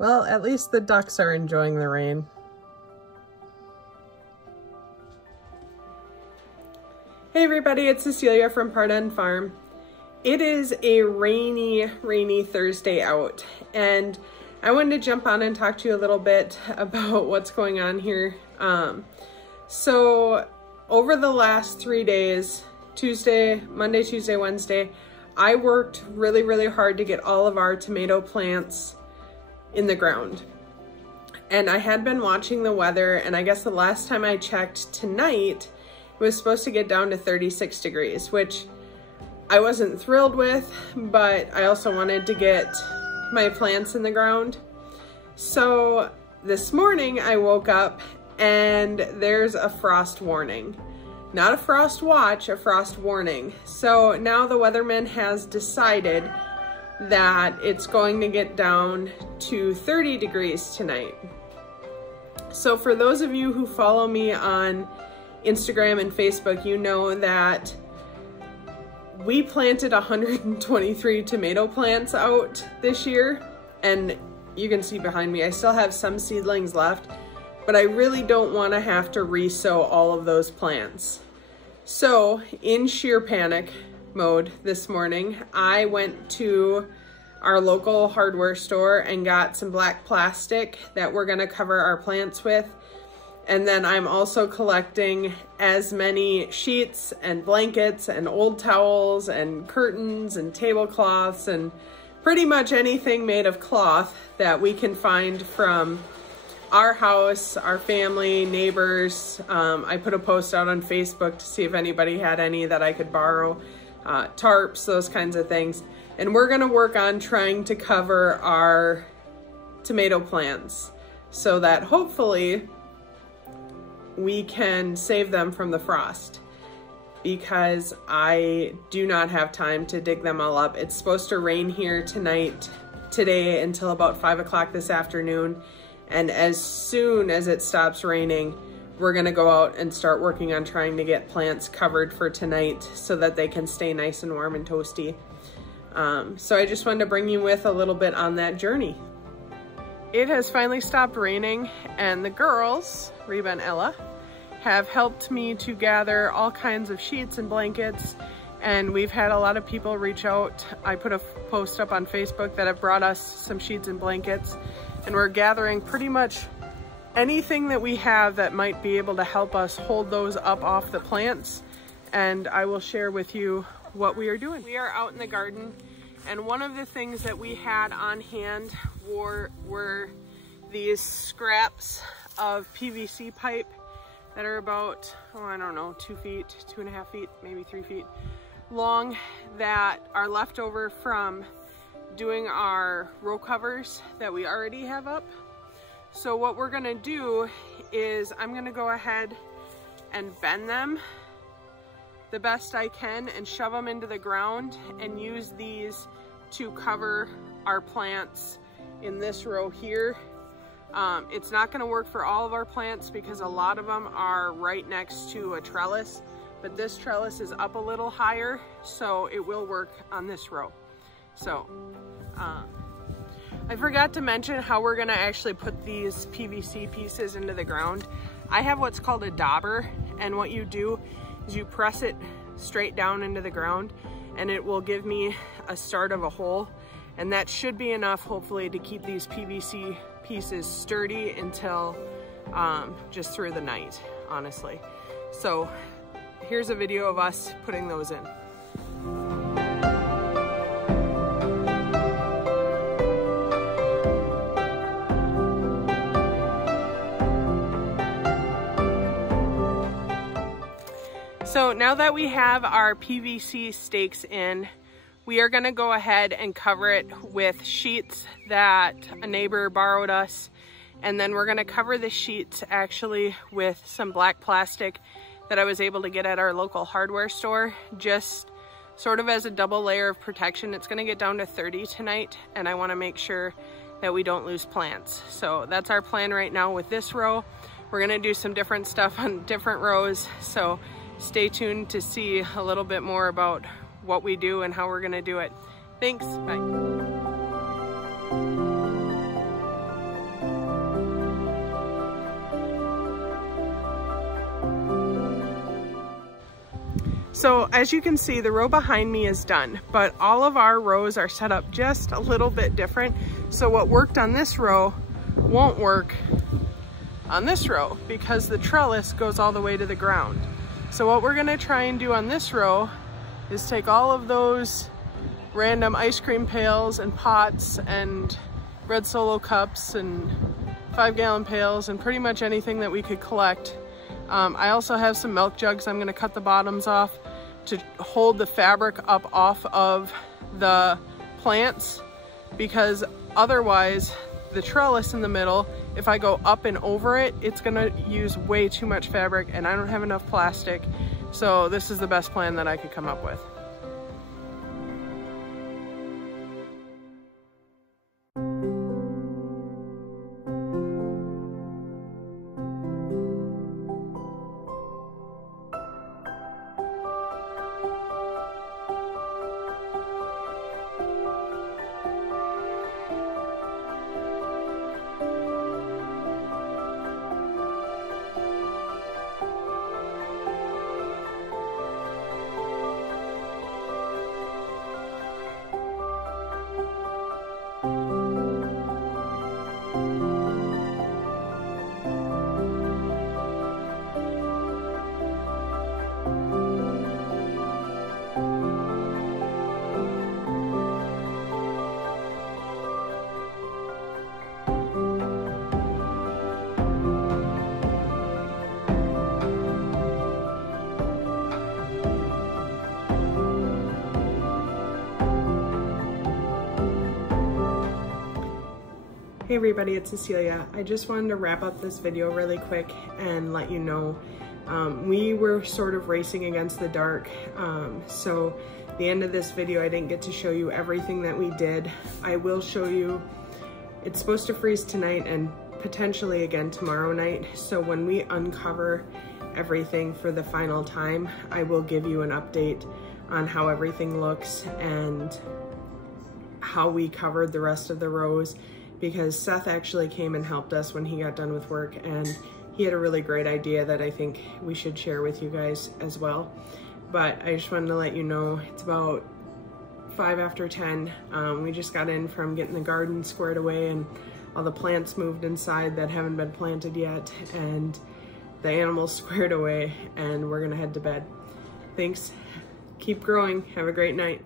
Well, at least the ducks are enjoying the rain. Hey everybody, it's Cecilia from Part End Farm. It is a rainy Thursday out, and I wanted to jump on and talk to you a little bit about what's going on here. So over the last 3 days, Monday, Tuesday, Wednesday, I worked really hard to get all of our tomato plants in the ground. And I had been watching the weather, and I guess the last time I checked tonight, it was supposed to get down to 36 degrees, which I wasn't thrilled with, but I also wanted to get my plants in the ground. So this morning I woke up and there's a frost warning. Not a frost watch, a frost warning. So now the weatherman has decided that it's going to get down to 30 degrees tonight. So for those of you who follow me on Instagram and Facebook, you know that we planted 123 tomato plants out this year, and you can see behind me, I still have some seedlings left, but I really don't want to have to re-sow all of those plants. So in sheer panic mode this morning, I went to our local hardware store and got some black plastic that we're gonna cover our plants with. And then I'm also collecting as many sheets and blankets and old towels and curtains and tablecloths and pretty much anything made of cloth that we can find from our house, our family, neighbors. I put a post out on Facebook to see if anybody had any that I could borrow, tarps, those kinds of things. And we're gonna work on trying to cover our tomato plants so that hopefully we can save them from the frost, because I do not have time to dig them all up. It's supposed to rain here today until about 5 o'clock this afternoon. And as soon as it stops raining, we're gonna go out and start working on trying to get plants covered for tonight so that they can stay nice and warm and toasty. So I just wanted to bring you with a little bit on that journey. It has finally stopped raining, and the girls, Reba and Ella, have helped me to gather all kinds of sheets and blankets, and we've had a lot of people reach out. I put a post up on Facebook that have brought us some sheets and blankets, and we're gathering pretty much anything that we have that might be able to help us hold those up off the plants, and I will share with you what we are doing. We are out in the garden, and one of the things that we had on hand were these scraps of PVC pipe that are about, oh, I don't know, 2 feet, 2.5 feet, maybe 3 feet long, that are left over from doing our row covers that we already have up. So what we're gonna do is I'm gonna go ahead and bend them the best I can and shove them into the ground and use these to cover our plants in this row here. It's not gonna work for all of our plants because a lot of them are right next to a trellis, but this trellis is up a little higher, so it will work on this row. So, I forgot to mention how we're gonna actually put these PVC pieces into the ground. I have what's called a dauber, and what you do is you press it straight down into the ground, and it will give me a start of a hole, and that should be enough, hopefully, to keep these PVC pieces sturdy until just through the night, honestly. So here's a video of us putting those in. So now that we have our PVC stakes in, we are gonna go ahead and cover it with sheets that a neighbor borrowed us. And then we're gonna cover the sheets actually with some black plastic that I was able to get at our local hardware store, just sort of as a double layer of protection. It's gonna get down to 30 tonight, and I wanna make sure that we don't lose plants. So that's our plan right now with this row. We're gonna do some different stuff on different rows, so stay tuned to see a little bit more about what we do and how we're gonna do it. Thanks, bye. So as you can see, the row behind me is done, but all of our rows are set up just a little bit different. So what worked on this row won't work on this row because the trellis goes all the way to the ground. So what we're gonna try and do on this row is take all of those random ice cream pails and pots and red Solo cups and 5-gallon pails and pretty much anything that we could collect. I also have some milk jugs. I'm gonna cut the bottoms off to hold the fabric up off of the plants, because otherwise the trellis in the middle, if I go up and over it, it's gonna use way too much fabric and I don't have enough plastic. So this is the best plan that I could come up with. Hey everybody, it's Cecilia. I just wanted to wrap up this video really quick and let you know we were sort of racing against the dark. So the end of this video, I didn't get to show you everything that we did. I will show you, it's supposed to freeze tonight and potentially again tomorrow night. So when we uncover everything for the final time, I will give you an update on how everything looks and how we covered the rest of the rows, because Seth actually came and helped us when he got done with work and he had a really great idea that I think we should share with you guys as well. But I just wanted to let you know it's about 5 after 10. We just got in from getting the garden squared away and all the plants moved inside that haven't been planted yet and the animals squared away, and we're gonna head to bed. Thanks, keep growing, have a great night.